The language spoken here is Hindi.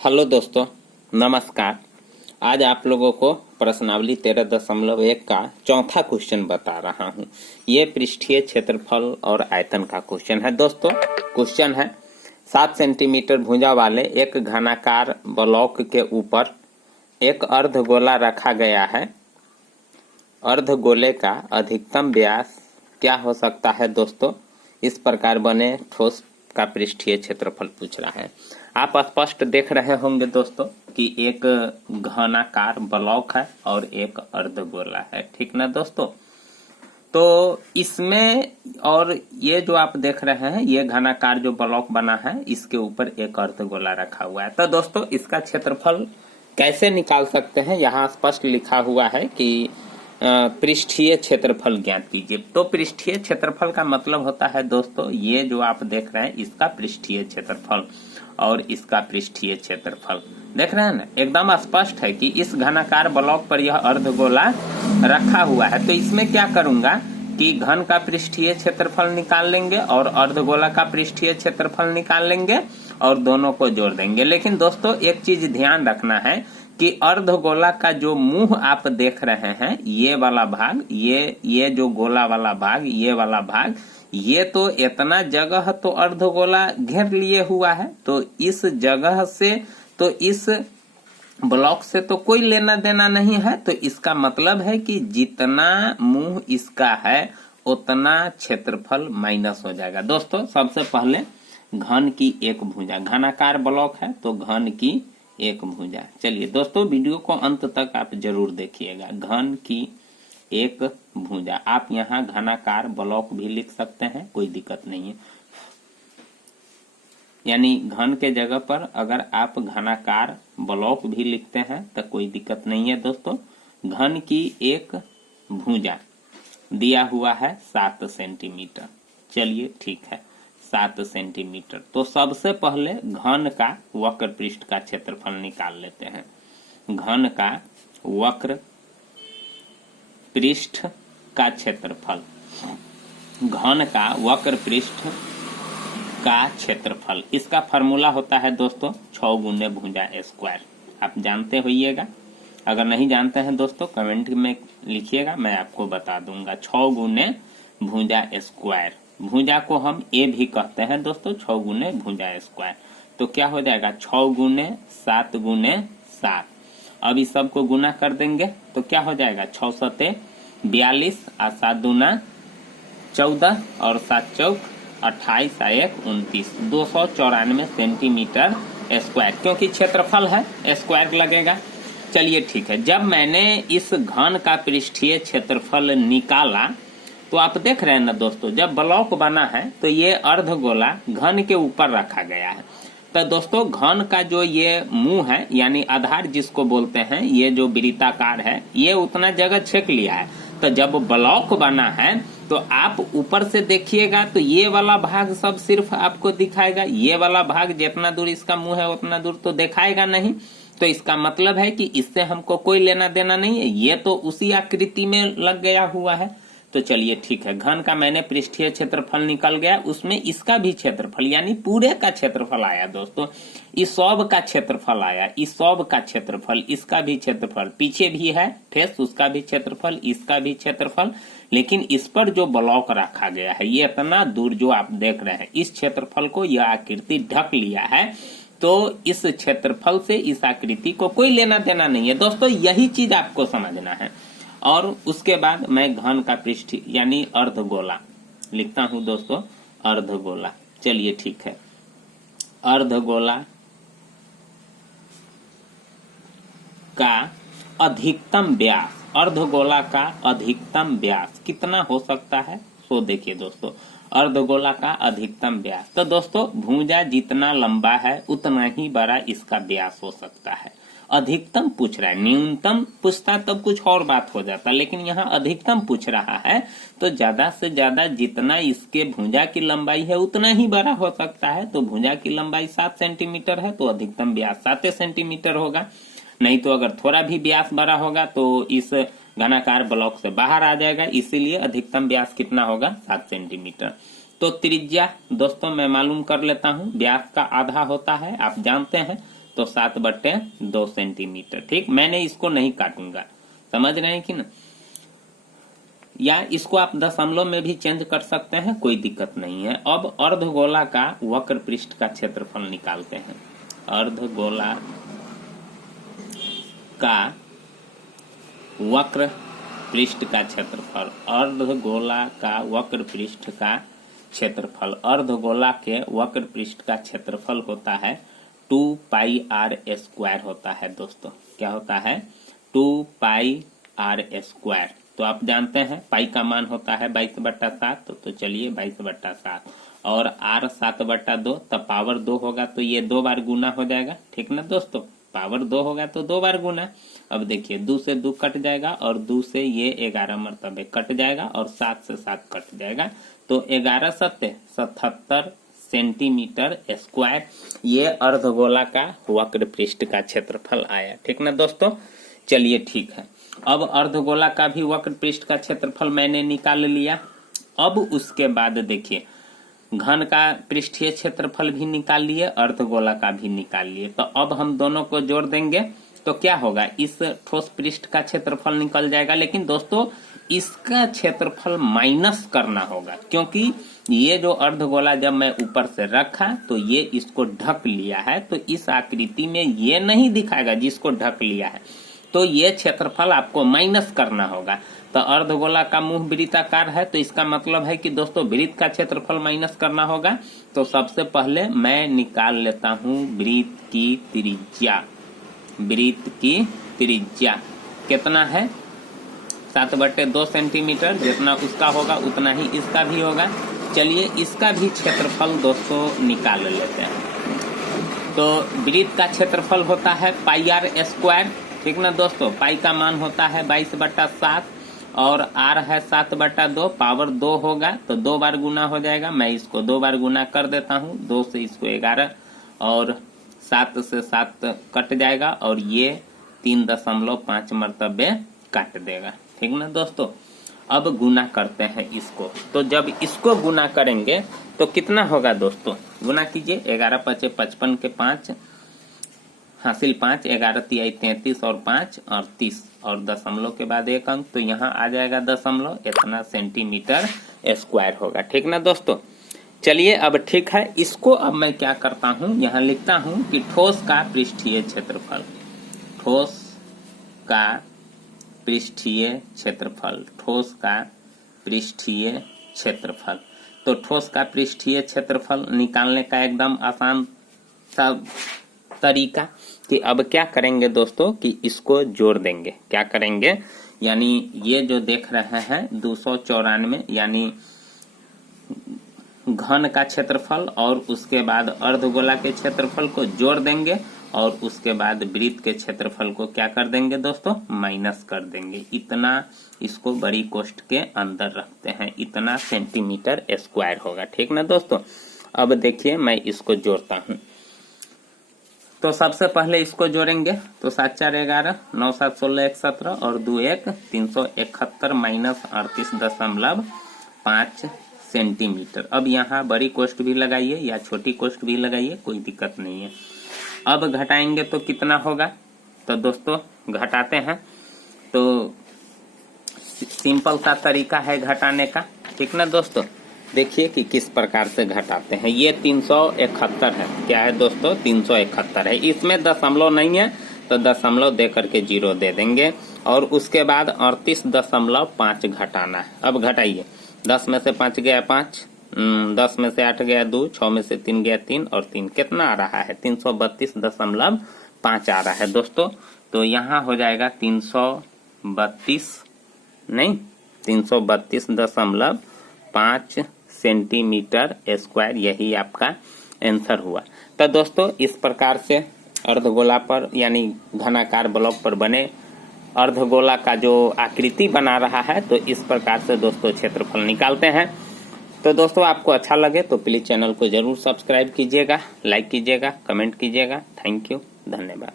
हेलो दोस्तों, नमस्कार। आज आप लोगों को प्रश्नावली 13.1 का चौथा क्वेश्चन बता रहा हूं। ये पृष्ठीय क्षेत्रफल और आयतन का क्वेश्चन है। दोस्तों, क्वेश्चन है 7 सेंटीमीटर भुजा वाले एक घनाकार ब्लॉक के ऊपर एक अर्धगोला रखा गया है। अर्धगोले का अधिकतम व्यास क्या हो सकता है? दोस्तों, इस प्रकार बने ठोस का पृष्ठीय क्षेत्रफल पूछ रहा है। आप स्पष्ट देख रहे होंगे दोस्तों कि एक घनाकार ब्लॉक है और एक अर्धगोला है, ठीक ना दोस्तों। तो इसमें और ये जो आप देख रहे हैं ये घनाकार जो ब्लॉक बना है इसके ऊपर एक अर्धगोला रखा हुआ है। तो दोस्तों, इसका क्षेत्रफल कैसे निकाल सकते हैं? यहाँ स्पष्ट लिखा हुआ है कि पृष्ठीय क्षेत्रफल ज्ञात कीजिए। तो पृष्ठीय क्षेत्रफल का मतलब होता है दोस्तों, ये जो आप देख रहे हैं इसका पृष्ठीय क्षेत्रफल और इसका पृष्ठीय क्षेत्रफल देख रहे हैं ना, एकदम स्पष्ट है कि इस घनाकार ब्लॉक पर यह अर्धगोला रखा हुआ है। तो इसमें क्या करूंगा कि घन का पृष्ठीय क्षेत्रफल निकाल लेंगे और अर्धगोला का पृष्ठीय क्षेत्रफल निकाल लेंगे और दोनों को जोड़ देंगे। लेकिन दोस्तों, एक चीज ध्यान रखना है कि अर्धगोला का जो मुंह आप देख रहे हैं, ये वाला भाग, ये जो गोला वाला भाग, ये वाला भाग, ये तो इतना जगह तो अर्धगोला घेर लिए हुआ है। तो इस जगह से, तो इस ब्लॉक से तो कोई लेना देना नहीं है। तो इसका मतलब है कि जितना मुंह इसका है उतना क्षेत्रफल माइनस हो जाएगा। दोस्तों, सबसे पहले घन की एक भुजा, घनाकार ब्लॉक है तो घन की एक भुजा। चलिए दोस्तों, वीडियो को अंत तक आप जरूर देखिएगा। घन की एक भुजा, आप यहाँ घनाकार ब्लॉक भी लिख सकते हैं, कोई दिक्कत नहीं है। यानी घन के जगह पर अगर आप घनाकार ब्लॉक भी लिखते हैं तो कोई दिक्कत नहीं है। दोस्तों, घन की एक भुजा दिया हुआ है 7 सेंटीमीटर। चलिए ठीक है, 7 सेंटीमीटर। तो सबसे पहले घन का वक्र पृष्ठ का क्षेत्रफल निकाल लेते हैं। घन का वक्र पृष्ठ का क्षेत्रफल, घन का वक्र पृष्ठ का क्षेत्रफल, इसका फॉर्मूला होता है दोस्तों 6 गुने भुजा स्क्वायर। आप जानते होइएगा, अगर नहीं जानते हैं दोस्तों कमेंट में लिखिएगा, मैं आपको बता दूंगा। 6 गुने भुजा स्क्वायर, भुजा को हम ए भी कहते हैं दोस्तों, 6 गुने भुजा स्क्वायर। तो क्या हो जाएगा 6 गुने 7 गुने 7। अब इस सब को गुना कर देंगे तो क्या हो जाएगा 6 सते 42 और 7 दूना 14 और 7 चौक 28 और 1 29, 294 सेंटीमीटर स्क्वायर, क्योंकि क्षेत्रफल है स्क्वायर लगेगा। चलिए ठीक है, जब मैंने इस घन का पृष्ठीय क्षेत्रफल निकाला तो आप देख रहे हैं ना दोस्तों, जब ब्लॉक बना है तो ये अर्धगोला घन के ऊपर रखा गया है। तो दोस्तों, घन का जो ये मुंह है यानी आधार जिसको बोलते हैं, ये जो वृत्ताकार है, ये उतना जगह छेक लिया है। तो जब ब्लॉक बना है तो आप ऊपर से देखिएगा तो ये वाला भाग सब सिर्फ आपको दिखाएगा, ये वाला भाग जितना दूर इसका मुंह है उतना दूर तो दिखाएगा नहीं। तो इसका मतलब है कि इससे हमको कोई लेना देना नहीं है, ये तो उसी आकृति में लग गया हुआ है। तो चलिए ठीक है, घन का मैंने पृष्ठीय क्षेत्रफल निकल गया, उसमें इसका भी क्षेत्रफल यानी पूरे का क्षेत्रफल आया दोस्तों। इस सब का क्षेत्रफल आया, इस सब का क्षेत्रफल, इसका भी क्षेत्रफल, पीछे भी है ठेस उसका भी क्षेत्रफल, इसका भी क्षेत्रफल। लेकिन इस पर जो ब्लॉक रखा गया है, ये इतना दूर जो आप देख रहे हैं, इस क्षेत्रफल को यह आकृति ढक लिया है। तो इस क्षेत्रफल से इस आकृति को कोई लेना देना नहीं है दोस्तों, यही चीज आपको समझना है। और उसके बाद मैं घन का पृष्ठ यानी अर्धगोला लिखता हूं दोस्तों, अर्धगोला। चलिए ठीक है, अर्धगोला का अधिकतम व्यास, अर्धगोला का अधिकतम व्यास कितना हो सकता है? तो देखिए दोस्तों, अर्धगोला का अधिकतम व्यास, तो दोस्तों भुजा जितना लंबा है उतना ही बड़ा इसका व्यास हो सकता है। अधिकतम पूछ रहा है, न्यूनतम पूछता तब कुछ और बात हो जाता, लेकिन यहाँ अधिकतम पूछ रहा है। तो ज्यादा से ज्यादा जितना इसके भुजा की लंबाई है उतना ही बड़ा हो सकता है। तो भुजा की लंबाई 7 सेंटीमीटर है तो अधिकतम व्यास 7 सेंटीमीटर होगा। नहीं तो अगर थोड़ा भी व्यास बड़ा होगा तो इस घनाकार ब्लॉक से बाहर आ जाएगा, इसीलिए अधिकतम व्यास कितना होगा 7 सेंटीमीटर। तो त्रिज्या दोस्तों मैं मालूम कर लेता हूं, व्यास का आधा होता है, आप जानते हैं तो 7/2 सेंटीमीटर। ठीक, मैंने इसको नहीं काटूंगा, समझ रहे हैं कि ना। या इसको आप दशमलव में भी चेंज कर सकते हैं, कोई दिक्कत नहीं है। अब अर्धगोला का वक्र पृष्ठ का क्षेत्रफल निकालते हैं। अर्धगोला का वक्र पृष्ठ का क्षेत्रफल, अर्धगोला का वक्र पृष्ठ का क्षेत्रफल, अर्धगोला के वक्र पृष्ठ का क्षेत्रफल होता है 2πr² होता है दोस्तों। क्या होता है? 2πr²। तो आप जानते हैं पाई का मान होता है 22/7, तो चलिए 22/7 और r 7/2, तब पावर 2 होगा तो ये 2 बार गुना हो जाएगा। ठीक ना दोस्तों, पावर 2 होगा तो 2 बार गुना। अब देखिए 2 से 2 कट जाएगा और 2 से ये 11 मरतबे कट जाएगा और 7 से 7 कट जाएगा, तो 11 7 77 सेंटीमीटर स्क्वायर ये अर्धगोला का वक्र पृष्ठ का क्षेत्रफल आया। ठीक ना दोस्तों, चलिए ठीक है। अब अर्धगोला का भी वक्र पृष्ठ का क्षेत्रफल मैंने निकाल लिया। अब उसके बाद देखिए घन का पृष्ठीय क्षेत्रफल भी निकाल लिए, अर्धगोला का भी निकाल लिए। तो अब हम दोनों को जोड़ देंगे तो क्या होगा, इस ठोस पृष्ठ का क्षेत्रफल निकल जाएगा। लेकिन दोस्तों इसका क्षेत्रफल माइनस करना होगा, क्योंकि ये जो अर्धगोला जब मैं ऊपर से रखा तो ये इसको ढक लिया है, तो इस आकृति में ये नहीं दिखाएगा जिसको ढक लिया है, तो ये क्षेत्रफल आपको माइनस करना होगा। तो अर्धगोला का मुंह वृत्ताकार है, तो इसका मतलब है कि दोस्तों वृत्त का क्षेत्रफल माइनस करना होगा। तो सबसे पहले मैं निकाल लेता हूं वृत्त की त्रिज्या। वृत्त की त्रिज्या कितना है? 7/2 सेंटीमीटर। जितना उसका होगा उतना ही इसका भी होगा। चलिए इसका भी क्षेत्रफल दोस्तों निकाल लेते हैं। तो वृत्त का क्षेत्रफल होता है πr²। ठीक ना दोस्तों, पाई का मान होता है 22/7 और r है 7/2, पावर 2 होगा तो 2 बार गुना हो जाएगा। मैं इसको 2 बार गुना कर देता हूँ, 2 से इसको 11 और 7 से 7 कट जाएगा और ये 3.5 मरतबे काट देगा। ठीक ना दोस्तों, अब गुना करते हैं इसको। तो जब इसको गुना करेंगे तो कितना होगा दोस्तों, गुना कीजिए। 11 × 5 = 55 के 5 हासिल 5, 11 × 3 = 33 और 5 और 30 और दशमलव के बाद 1 अंक, तो यहाँ आ जाएगा दशमलव, इतना सेंटीमीटर स्क्वायर होगा। ठीक ना दोस्तों, चलिए अब ठीक है। इसको अब मैं क्या करता हूँ, यहाँ लिखता हूँ कि ठोस का पृष्ठीय क्षेत्रफल, ठोस का पृष्ठीय क्षेत्रफल, ठोस का पृष्ठीय क्षेत्रफल। तो ठोस का पृष्ठीय क्षेत्रफल निकालने का एकदम आसान सा तरीका कि अब क्या करेंगे दोस्तों कि इसको जोड़ देंगे। क्या करेंगे, यानी ये जो देख रहे हैं 294 यानी घन का क्षेत्रफल और उसके बाद अर्धगोला के क्षेत्रफल को जोड़ देंगे और उसके बाद वृत्त के क्षेत्रफल को क्या कर देंगे दोस्तों, माइनस कर देंगे। इतना इसको बड़ी कोष्ठ के अंदर रखते हैं, इतना सेंटीमीटर स्क्वायर होगा। ठीक ना दोस्तों, अब देखिए मैं इसको जोड़ता हूँ। तो सबसे पहले इसको जोड़ेंगे तो 7 × 4 = 11, 9 × 7 = 16, 1 × 17 और 2 × 1 = 371 - 38.5 सेंटीमीटर। अब यहाँ बड़ी कोष्ठ भी लगाइए या छोटी कोष्ठ भी लगाइए, कोई दिक्कत नहीं है। अब घटाएंगे तो कितना होगा, तो दोस्तों घटाते हैं। तो सिंपल सा तरीका है घटाने का। ठीक ना दोस्तों, देखिए कि किस प्रकार से घटाते हैं। ये 371 है। क्या है दोस्तों, 371 है। इसमें दशमलव नहीं है तो दशमलव दे करके 0 दे देंगे और उसके बाद 38.5 घटाना है। अब घटाइए, 10 में से 5 गया 5, 10 में से 8 गया 2, 6 में से 3 गया 3 और 3 कितना आ रहा है, 332.5 आ रहा है दोस्तों। तो यहाँ हो जाएगा 332.5 सेंटीमीटर स्क्वायर, यही आपका आंसर हुआ। तो दोस्तों इस प्रकार से अर्धगोला पर यानी घनाकार ब्लॉक पर बने अर्धगोला का जो आकृति बना रहा है, तो इस प्रकार से दोस्तों क्षेत्रफल निकालते हैं। तो दोस्तों आपको अच्छा लगे तो प्लीज चैनल को जरूर सब्सक्राइब कीजिएगा, लाइक कीजिएगा, कमेंट कीजिएगा। थैंक यू, धन्यवाद।